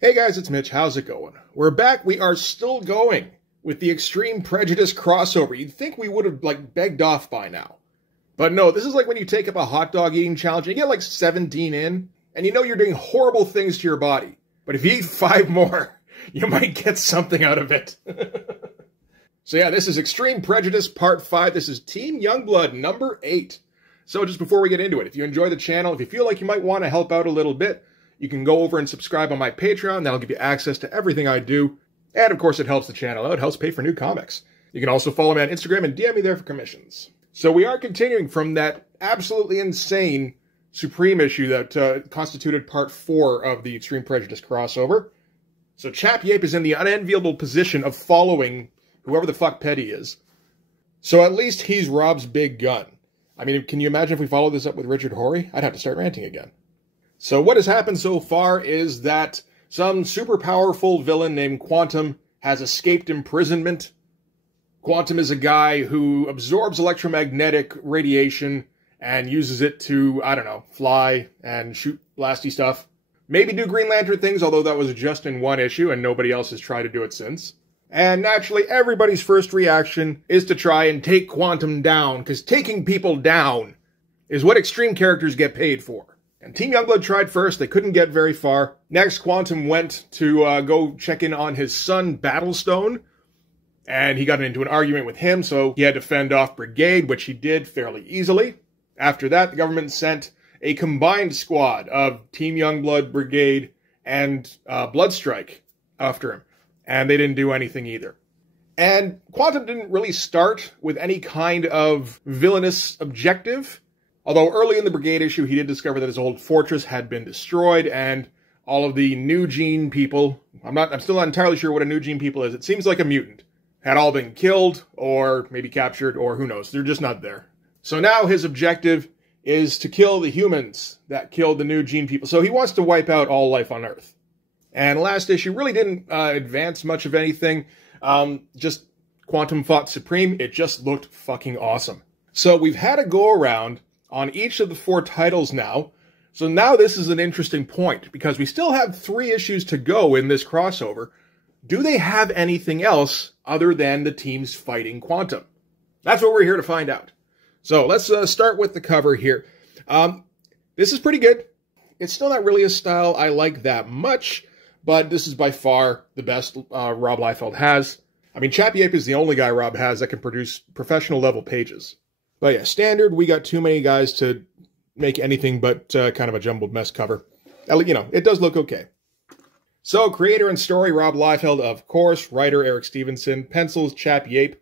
Hey guys, it's Mitch. How's it going? We're back. We are still going with the Extreme Prejudice crossover. You'd think we would have, begged off by now. But no, this is like when you take up a hot dog eating challenge and you get 17 in, and you know you're doing horrible things to your body. But if you eat 5 more, you might get something out of it. So yeah, this is Extreme Prejudice Part 5. This is Team Youngblood number 8. So just before we get into it, if you enjoy the channel, if you feel like you might want to help out a little bit, you can go over and subscribe on my Patreon. That'll give you access to everything I do. And of course, it helps the channel out. It helps pay for new comics. You can also follow me on Instagram and DM me there for commissions. So we are continuing from that absolutely insane Supreme issue that constituted Part 4 of the Extreme Prejudice crossover. So Chap Yape is in the unenviable position of following whoever the fuck Petty is. So at least he's Rob's big gun. I mean, can you imagine if we followed this up with Richard Horry? I'd have to start ranting again. So what has happened so far is that some super powerful villain named Quantum has escaped imprisonment. Quantum is a guy who absorbs electromagnetic radiation and uses it to, I don't know, fly and shoot blasty stuff. Maybe do Green Lantern things, although that was just in one issue and nobody else has tried to do it since. And naturally, everybody's first reaction is to try and take Quantum down, because taking people down is what extreme characters get paid for. And Team Youngblood tried first. They couldn't get very far. Next, Quantum went to go check in on his son, Battlestone. And he got into an argument with him, so he had to fend off Brigade, which he did fairly easily. After that, the government sent a combined squad of Team Youngblood, Brigade, and Bloodstrike after him. And they didn't do anything either. And Quantum didn't really start with any kind of villainous objective. Although early in the Brigade issue, he did discover that his old fortress had been destroyed, and all of the New Gene people, I'm still not entirely sure what a New Gene people is. It seems like a mutant. Had all been killed, or maybe captured, or who knows. They're just not there. So now his objective is to kill the humans that killed the New Gene people. So he wants to wipe out all life on Earth. And last issue really didn't advance much of anything. Just Quantum fought Supreme. It just looked fucking awesome. So we've had a go around on each of the 4 titles now. So now this is an interesting point, because we still have 3 issues to go in this crossover. Do they have anything else other than the teams fighting Quantum? That's what we're here to find out. So let's start with the cover here. This is pretty good. It's still not really a style I like that much, but this is by far the best Rob Liefeld has. I mean, Chap Yape is the only guy Rob has that can produce professional level pages. But yeah, standard, we got too many guys to make anything but kind of a jumbled mess cover. You know, it does look okay. So, creator and story, Rob Liefeld, of course. Writer, Eric Stevenson. Pencils, Chap Yape.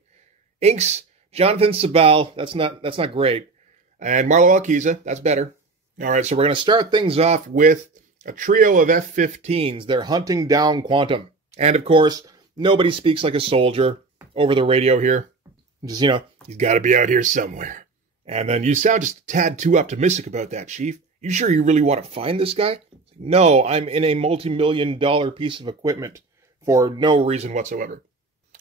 Inks, Jonathan Sabal. That's not great. And Marlo Alquiza. That's better. All right, so we're going to start things off with a trio of F-15s. They're hunting down Quantum. And, of course, nobody speaks like a soldier over the radio here. Just, you know, he's got to be out here somewhere. And then, you sound just a tad too optimistic about that, Chief. You sure you really want to find this guy? No, I'm in a multi-million-dollar piece of equipment for no reason whatsoever.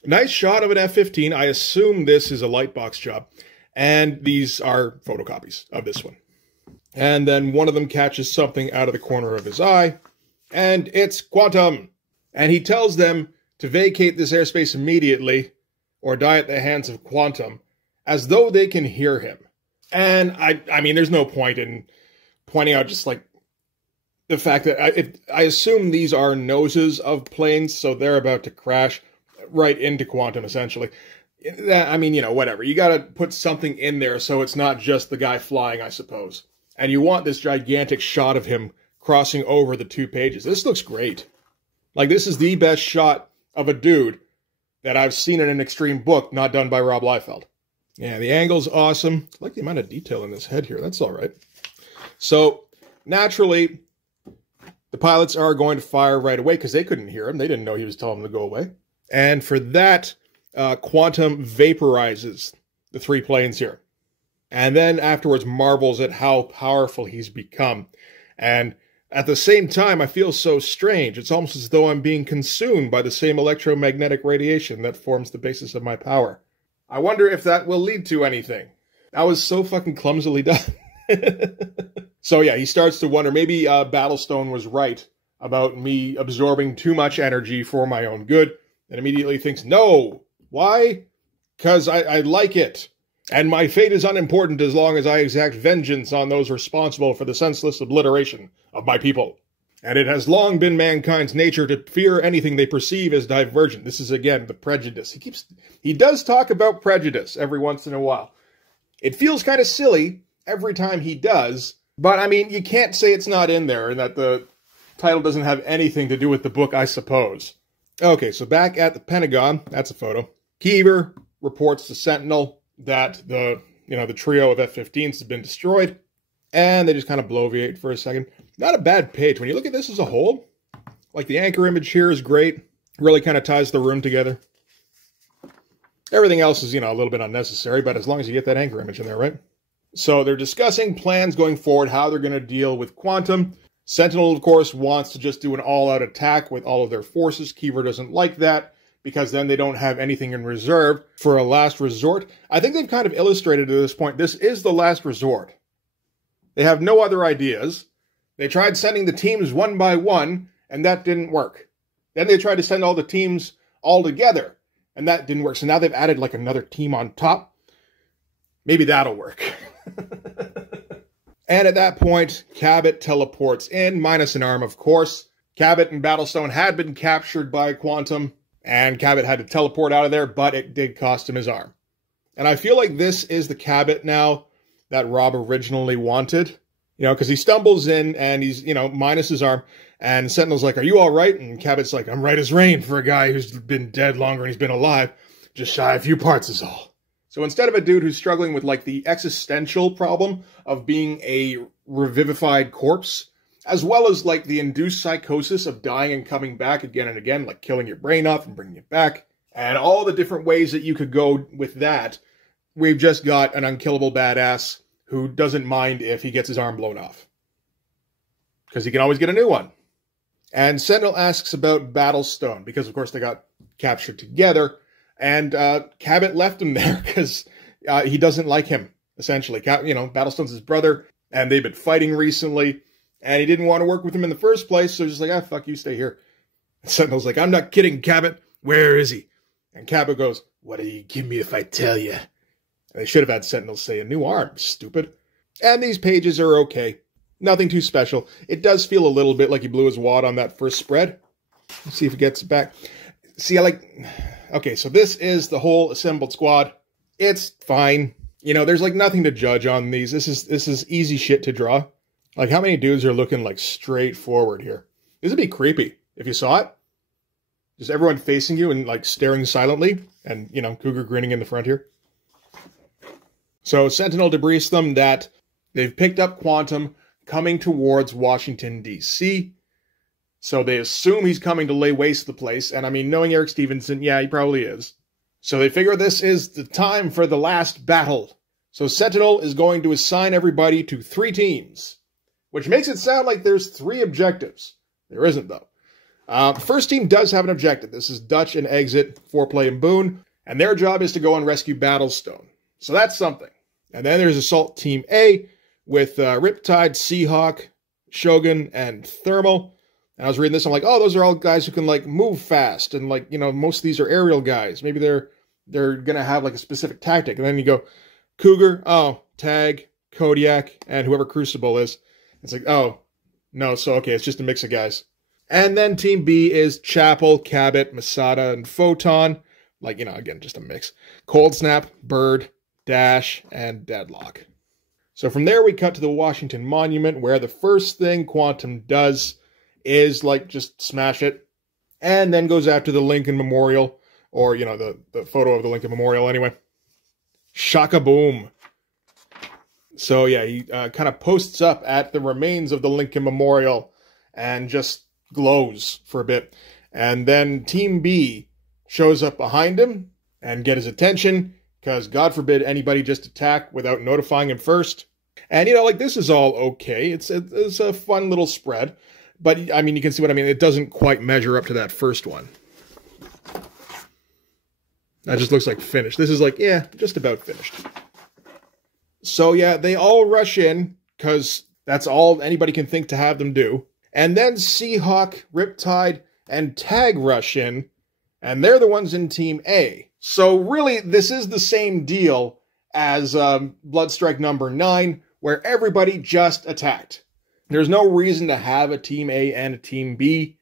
Nice shot of an F-15. I assume this is a lightbox job. And these are photocopies of this one. And then one of them catches something out of the corner of his eye. And it's Quantum. And he tells them to vacate this airspace immediately, or die at the hands of Quantum, as though they can hear him. And I mean, there's no point in pointing out just the fact that I assume these are noses of planes, so they're about to crash right into Quantum, essentially. I mean, you know, whatever. You gotta put something in there so it's not just the guy flying, I suppose. And you want this gigantic shot of him crossing over the 2 pages. This looks great. This is the best shot of a dude that I've seen in an Extreme book not done by Rob Liefeld. Yeah, the angle's awesome. I like the amount of detail in this head here. That's all right. So, naturally, the pilots are going to fire right away because they couldn't hear him. They didn't know he was telling them to go away. And for that, Quantum vaporizes the 3 planes here. And then afterwards marvels at how powerful he's become. And at the same time, I feel so strange. It's almost as though I'm being consumed by the same electromagnetic radiation that forms the basis of my power. I wonder if that will lead to anything. That was so fucking clumsily done. So yeah, he starts to wonder, maybe Battlestone was right about me absorbing too much energy for my own good, and immediately thinks, no. Why? Because I like it. And my fate is unimportant as long as I exact vengeance on those responsible for the senseless obliteration of my people. And it has long been mankind's nature to fear anything they perceive as divergent. This is, again, the prejudice. He does talk about prejudice every once in a while. It feels kind of silly every time he does, but, I mean, you can't say it's not in there and that the title doesn't have anything to do with the book, I suppose. Okay, so back at the Pentagon, that's a photo. Keever reports to Sentinel that the trio of F-15s has been destroyed, and they just kind of bloviate for a second. Not a bad page. When you look at this as a whole, like the anchor image here is great. Really kind of ties the room together. Everything else is, a little bit unnecessary, but as long as you get that anchor image in there, right? So they're discussing plans going forward, how they're going to deal with Quantum. Sentinel, of course, wants to just do an all-out attack with all of their forces. Keever doesn't like that, because then they don't have anything in reserve for a last resort. I think they've kind of illustrated at this point, this is the last resort. They have no other ideas. They tried sending the teams one by one, and that didn't work. Then they tried to send all the teams all together, and that didn't work. So now they've added like another team on top. Maybe that'll work. And at that point, Cabot teleports in, minus an arm, of course. Cabot and Battlestone had been captured by Quantum, and Cabot had to teleport out of there, but it did cost him his arm. And I feel like this is the Cabot now that Rob originally wanted. Because he stumbles in, and he's, minus his arm, and Sentinel's like, are you all right? And Cabot's like, I'm right as rain for a guy who's been dead longer and he's been alive. Just shy a few parts is all. So instead of a dude who's struggling with, like, the existential problem of being a revivified corpse, as well as, like, the induced psychosis of dying and coming back again and again, like killing your brain off and bringing it back, and all the different ways that you could go with that, we've just got an unkillable badass who doesn't mind if he gets his arm blown off. Because he can always get a new one. And Sentinel asks about Battlestone, because, of course, they got captured together, and Cabot left him there because he doesn't like him, essentially. Battlestone's his brother, and they've been fighting recently, and he didn't want to work with him in the first place, so he's just like, fuck you, stay here. And Sentinel's like, I'm not kidding, Cabot. Where is he? And Cabot goes, what'll you give me if I tell you? And they should have had Sentinel say, a new arm, stupid. And these pages are okay. Nothing too special. It does feel a little bit like he blew his wad on that first spread. Let's see if it gets back. See, okay, so this is the whole assembled squad. It's fine. There's like nothing to judge on these. This is easy shit to draw. Like, how many dudes are looking like straight forward here? This would be creepy if you saw it. Just everyone facing you and like staring silently, and Cougar grinning in the front here. So Sentinel debriefs them that they've picked up Quantum coming towards Washington, D.C., so they assume he's coming to lay waste the place, and I mean, knowing Eric Stevenson, yeah, he probably is. So they figure this is the time for the last battle. So Sentinel is going to assign everybody to 3 teams, which makes it sound like there's 3 objectives. There isn't, though. The first team does have an objective. This is Dutch and Exit, Foreplay and Boone, and their job is to go and rescue Battlestone. So that's something. And then there's Assault Team A with Riptide, Seahawk, Shogun, and Thermal. And I was reading this, I'm like, oh, those are all guys who can, like, move fast. And, like, most of these are aerial guys. Maybe they're going to have, like, a specific tactic. And then you go, Cougar, oh, Tag, Kodiak, and whoever Crucible is. It's like, oh, no, so, okay, it's just a mix of guys. And then Team B is Chapel, Cabot, Masada, and Photon. Like, again, just a mix. Cold Snap, Bird, Dash, and Deadlock. So from there, we cut to the Washington Monument, where the first thing Quantum does is, like, just smash it, and then goes after the Lincoln Memorial, or, the photo of the Lincoln Memorial anyway. Shaka boom. So, yeah, he kind of posts up at the remains of the Lincoln Memorial and just glows for a bit. And then Team B shows up behind him and get his attention, because God forbid anybody just attack without notifying him first. And, this is all okay. It's a fun little spread. But, I mean, you can see what I mean. It doesn't quite measure up to that first one. That just looks like finished. This is like, yeah, just about finished. So, yeah, they all rush in, because that's all anybody can think to have them do. And then Seahawk, Riptide, and Tag rush in, and they're the ones in Team A. So really, this is the same deal as Bloodstrike number 9, where everybody just attacked. There's no reason to have a Team A and a Team B,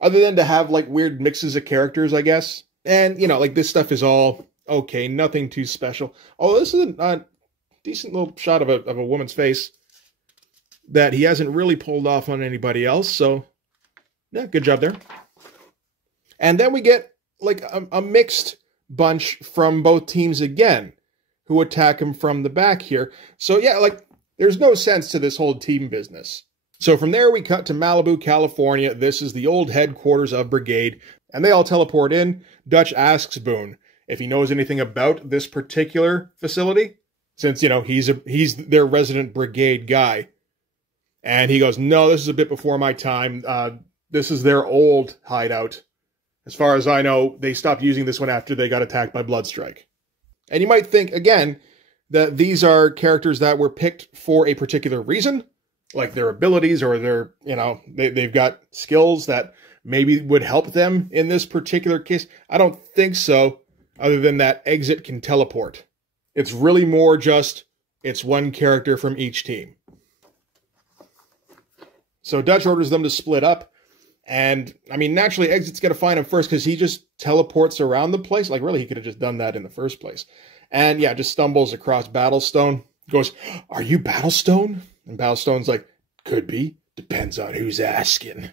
other than to have, like, weird mixes of characters, I guess. And, you know, like, this stuff is all okay, nothing too special. Oh, this is a decent little shot of a woman's face that he hasn't really pulled off on anybody else, so, yeah, good job there. And then we get, like, a mixed bunch from both teams again, who attack him from the back here. So, yeah, like, there's no sense to this whole team business. So from there, we cut to Malibu, California. This is the old headquarters of Brigade, and they all teleport in. Dutch asks Boone if he knows anything about this particular facility, since, you know, he's their resident Brigade guy. And he goes, no, this is a bit before my time. This is their old hideout. As far as I know, they stopped using this one after they got attacked by Bloodstrike. And you might think, again, that these are characters that were picked for a particular reason, like their abilities or their, you know, they've got skills that maybe would help them in this particular case. I don't think so, other than that Exit can teleport. It's really more just, it's one character from each team. So Dutch orders them to split up. And, I mean, naturally, Exit's going to find him first because he just teleports around the place. Like, really, he could have just done that in the first place. And, yeah, just stumbles across Battlestone. Goes, are you Battlestone? And Battlestone's like, could be. Depends on who's asking.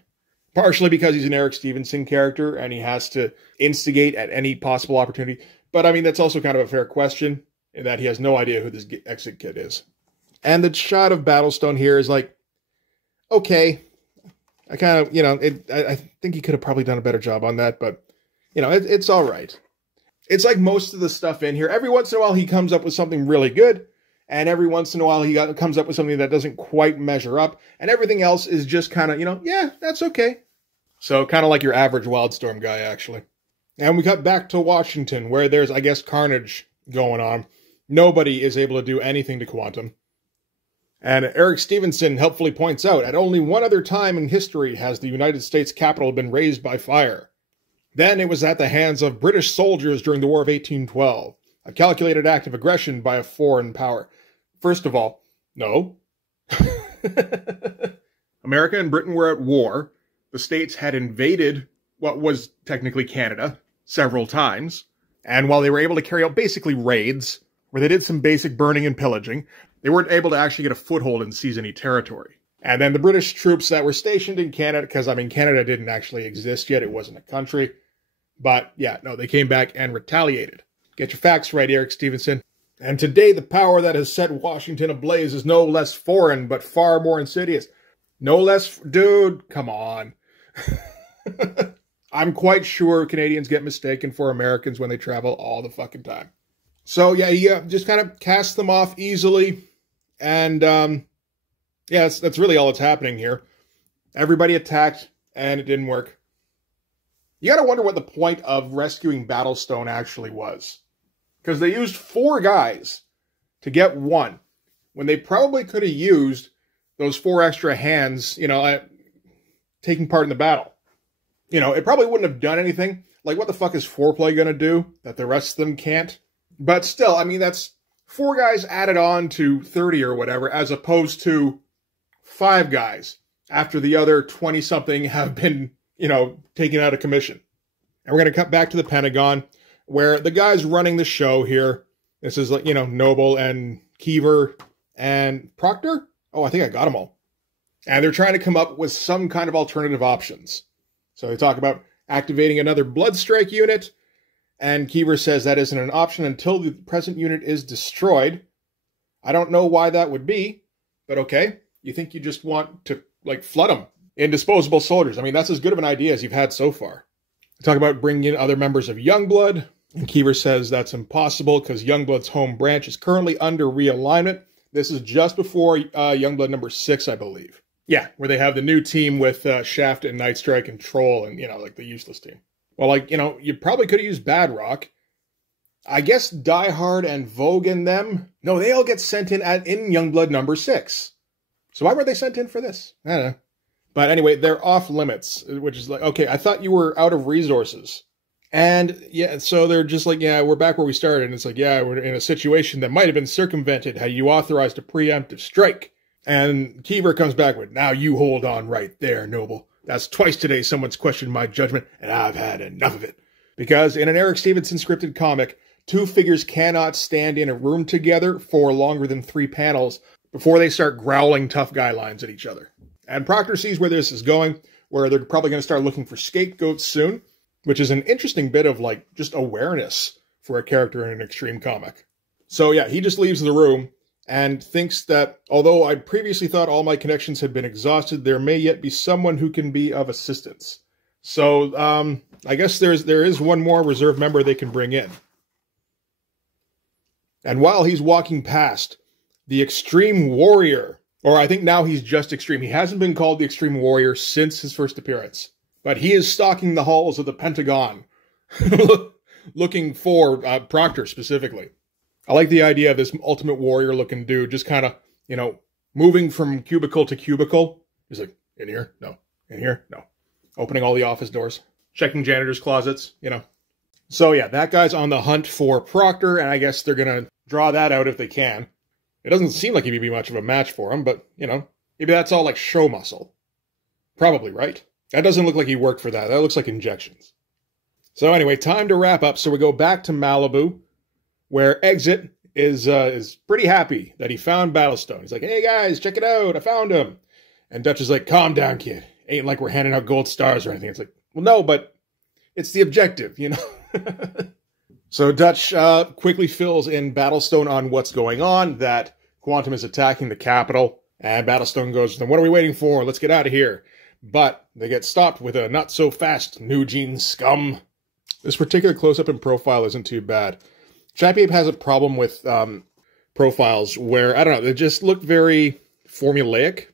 Partially because he's an Eric Stevenson character and he has to instigate at any possible opportunity. But, I mean, that's also kind of a fair question in that he has no idea who this Exit kid is. And the shot of Battlestone here is like, okay, I kind of, you know, I think he could have probably done a better job on that, but, you know, it's all right. It's like most of the stuff in here. Every once in a while, he comes up with something really good, and every once in a while, he comes up with something that doesn't quite measure up, and everything else is just kind of, you know, yeah, that's okay. So kind of like your average Wildstorm guy, actually. And we cut back to Washington, where there's, I guess, carnage going on. Nobody is able to do anything to Quantum. And Eric Stevenson helpfully points out, at only one other time in history has the United States Capitol been razed by fire. Then it was at the hands of British soldiers during the War of 1812, a calculated act of aggression by a foreign power. First of all, no. America and Britain were at war. The states had invaded what was technically Canada several times. And while they were able to carry out basically raids, where they did some basic burning and pillaging, they weren't able to actually get a foothold and seize any territory. And then the British troops that were stationed in Canada, because, I mean, Canada didn't actually exist yet. It wasn't a country. But, yeah, no, they came back and retaliated. Get your facts right, Eric Stevenson. And today, the power that has set Washington ablaze is no less foreign, but far more insidious. No less... Dude, come on. I'm quite sure Canadians get mistaken for Americans when they travel all the fucking time. So, yeah, he just kind of casts them off easily. And, yeah, that's really all that's happening here. Everybody attacked, and it didn't work. You gotta wonder what the point of rescuing Battlestone actually was. Because they used 4 guys to get 1, when they probably could have used those 4 extra hands, you know, taking part in the battle. You know, it probably wouldn't have done anything. Like, what the fuck is Foreplay gonna do that the rest of them can't? But still, I mean, that's 4 guys added on to 30 or whatever, as opposed to 5 guys after the other 20-something have been, you know, taken out of commission. And we're going to cut back to the Pentagon, where the guys running the show here, this is, like, you know, Noble and Keever and Proctor? Oh, I think I got them all. And they're trying to come up with some kind of alternative options. So they talk about activating another Bloodstrike unit, and Keever says that isn't an option until the present unit is destroyed. I don't know why that would be, but okay. You think you just want to, like, flood them in disposable soldiers. I mean, that's as good of an idea as you've had so far. They talk about bringing in other members of Youngblood, and Keever says that's impossible because Youngblood's home branch is currently under realignment. This is just before Youngblood number 6, I believe. Yeah, where they have the new team with Shaft and Nightstrike and Troll and, you know, like the useless team. Well, like, you know, you probably could have used Badrock. I guess Die Hard and Vogue and them, no, they all get sent in Youngblood number 6. So why were they sent in for this? I don't know. But anyway, they're off limits, which is like, okay, I thought you were out of resources. And yeah, so they're just like, yeah, we're back where we started. And it's like, yeah, we're in a situation that might have been circumvented had you authorized a preemptive strike. And Keever comes back with, now you hold on right there, Noble. That's twice today someone's questioned my judgment, and I've had enough of it. Because in an Eric Stevenson scripted comic, two figures cannot stand in a room together for longer than 3 panels before they start growling tough guy lines at each other. And Proctor sees where this is going, where they're probably going to start looking for scapegoats soon, which is an interesting bit of, like, just awareness for a character in an extreme comic. So yeah, he just leaves the room and thinks that, although I previously thought all my connections had been exhausted, there may yet be someone who can be of assistance. So, I guess there is one more reserve member they can bring in. And while he's walking past, the Extreme Warrior, or I think now he's just Extreme. He hasn't been called the Extreme Warrior since his first appearance. But he is stalking the halls of the Pentagon, looking for Proctor specifically. I like the idea of this Ultimate Warrior-looking dude just kind of, you know, moving from cubicle to cubicle. He's like, in here? No. In here? No. Opening all the office doors. Checking janitor's closets, you know. So yeah, that guy's on the hunt for Proctor, and I guess they're going to draw that out if they can. It doesn't seem like he'd be much of a match for him, but, you know, maybe that's all like show muscle. Probably, right? That doesn't look like he worked for that. That looks like injections. So anyway, time to wrap up. So we go back to Malibu, where Exit is pretty happy that he found Battlestone. He's like, hey guys, check it out, I found him. And Dutch is like, calm down, kid. Ain't like we're handing out gold stars or anything. It's like, well, no, but it's the objective, you know? So Dutch quickly fills in Battlestone on what's going on, that Quantum is attacking the Capitol, and Battlestone goes, then what are we waiting for? Let's get out of here. But they get stopped with a not-so-fast New Gene scum. This particular close-up and profile isn't too bad. Chappie has a problem with profiles where, I don't know, they just look very formulaic.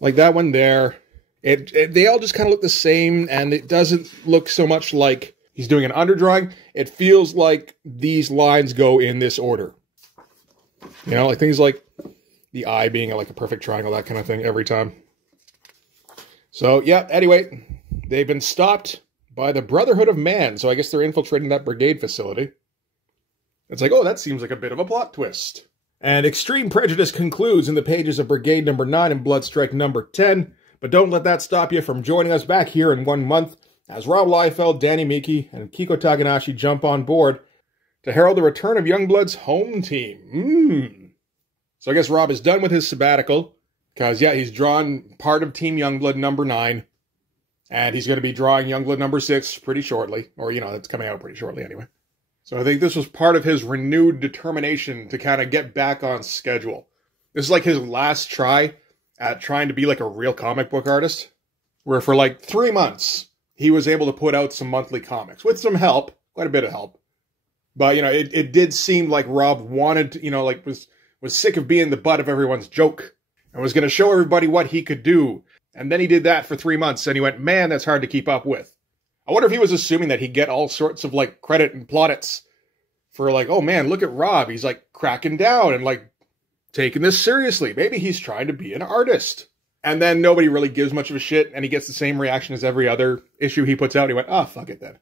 Like that one there. They all just kind of look the same, and it doesn't look so much like he's doing an underdrawing. It feels like these lines go in this order. You know, like things like the eye being like a perfect triangle, that kind of thing every time. So, yeah, anyway, they've been stopped by the Brotherhood of Man, so I guess they're infiltrating that brigade facility. It's like, oh, that seems like a bit of a plot twist. And Extreme Prejudice concludes in the pages of Brigade number 9 and Bloodstrike number 10, but don't let that stop you from joining us back here in 1 month as Rob Liefeld, Danny Miki, and Kiko Taganashi jump on board to herald the return of Youngblood's home team. So I guess Rob is done with his sabbatical, because, yeah, he's drawn part of Team Youngblood number 9, and he's going to be drawing Youngblood number 6 pretty shortly. Or, you know, it's coming out pretty shortly anyway. So I think this was part of his renewed determination to kind of get back on schedule. This is like his last try at trying to be like a real comic book artist, where for like 3 months, he was able to put out some monthly comics with some help, quite a bit of help. But, you know, it did seem like Rob wanted to, you know, like was sick of being the butt of everyone's joke. And was going to show everybody what he could do. And then he did that for 3 months, and he went, man, that's hard to keep up with. I wonder if he was assuming that he'd get all sorts of, like, credit and plaudits for, like, oh, man, look at Rob. He's, like, cracking down and, like, taking this seriously. Maybe he's trying to be an artist. And then nobody really gives much of a shit, and he gets the same reaction as every other issue he puts out. He went, oh, fuck it then.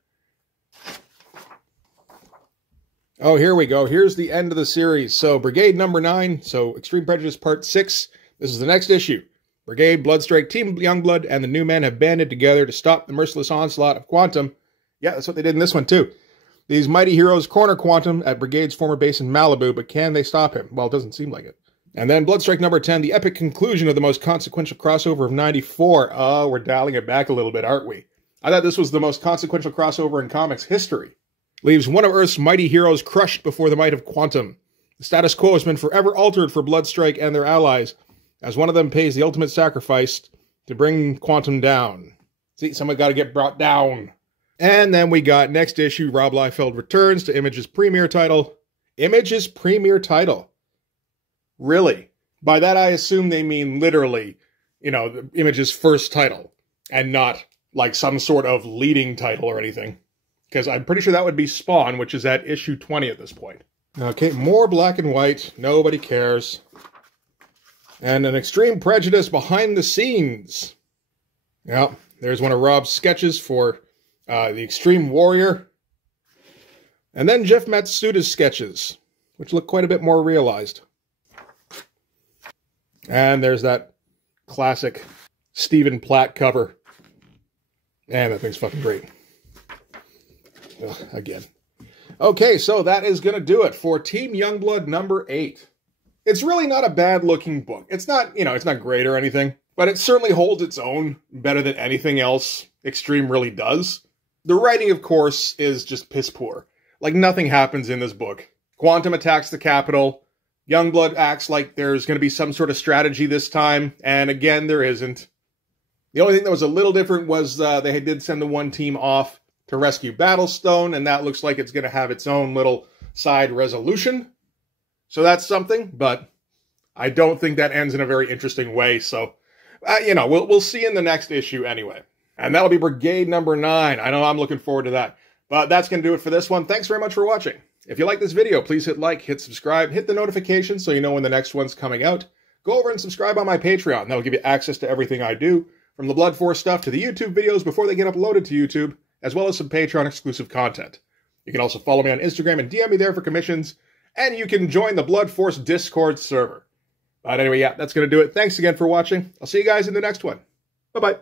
Oh, here we go. Here's the end of the series. So, Brigade number 9, so Extreme Prejudice Part 6. This is the next issue. Brigade, Bloodstrike, Team Youngblood, and the New Men have banded together to stop the merciless onslaught of Quantum. Yeah, that's what they did in this one, too. These mighty heroes corner Quantum at Brigade's former base in Malibu, but can they stop him? Well, it doesn't seem like it. And then Bloodstrike number 10, the epic conclusion of the most consequential crossover of 94. Oh, we're dialing it back a little bit, aren't we? I thought this was the most consequential crossover in comics history. Leaves one of Earth's mighty heroes crushed before the might of Quantum. The status quo has been forever altered for Bloodstrike and their allies, as one of them pays the ultimate sacrifice to bring Quantum down. See, someone got to get brought down. And then we got next issue, Rob Liefeld returns to Image's premiere title. Image's premiere title? Really? By that I assume they mean literally, you know, the Image's first title, and not like some sort of leading title or anything. Because I'm pretty sure that would be Spawn, which is at issue 20 at this point. Okay, more black and white. Nobody cares. And an Extreme Prejudice behind the scenes. Yep, there's one of Rob's sketches for the Extreme Warrior. And then Jeff Matsuda's sketches, which look quite a bit more realized. And there's that classic Stephen Platt cover. And that thing's fucking great. Ugh, again. Okay, so that is going to do it for Team Youngblood number 8. It's really not a bad-looking book. It's not, it's not great or anything, but it certainly holds its own better than anything else Extreme really does. The writing, of course, is just piss poor. Like, nothing happens in this book. Quantum attacks the Capitol. Youngblood acts like there's going to be some sort of strategy this time, and again, there isn't. The only thing that was a little different was they did send the one team off to rescue Battlestone, and that looks like it's going to have its own little side resolution. So that's something, but I don't think that ends in a very interesting way, so, we'll see in the next issue anyway. And that'll be Brigade number 9. I know I'm looking forward to that. But that's going to do it for this one. Thanks very much for watching. If you like this video, please hit like, hit subscribe, hit the notification so you know when the next one's coming out. Go over and subscribe on my Patreon. That'll give you access to everything I do, from the Blood Force stuff to the YouTube videos before they get uploaded to YouTube, as well as some Patreon-exclusive content. You can also follow me on Instagram and DM me there for commissions, and you can join the Blood Force Discord server. But anyway, yeah, that's going to do it. Thanks again for watching. I'll see you guys in the next one. Bye-bye.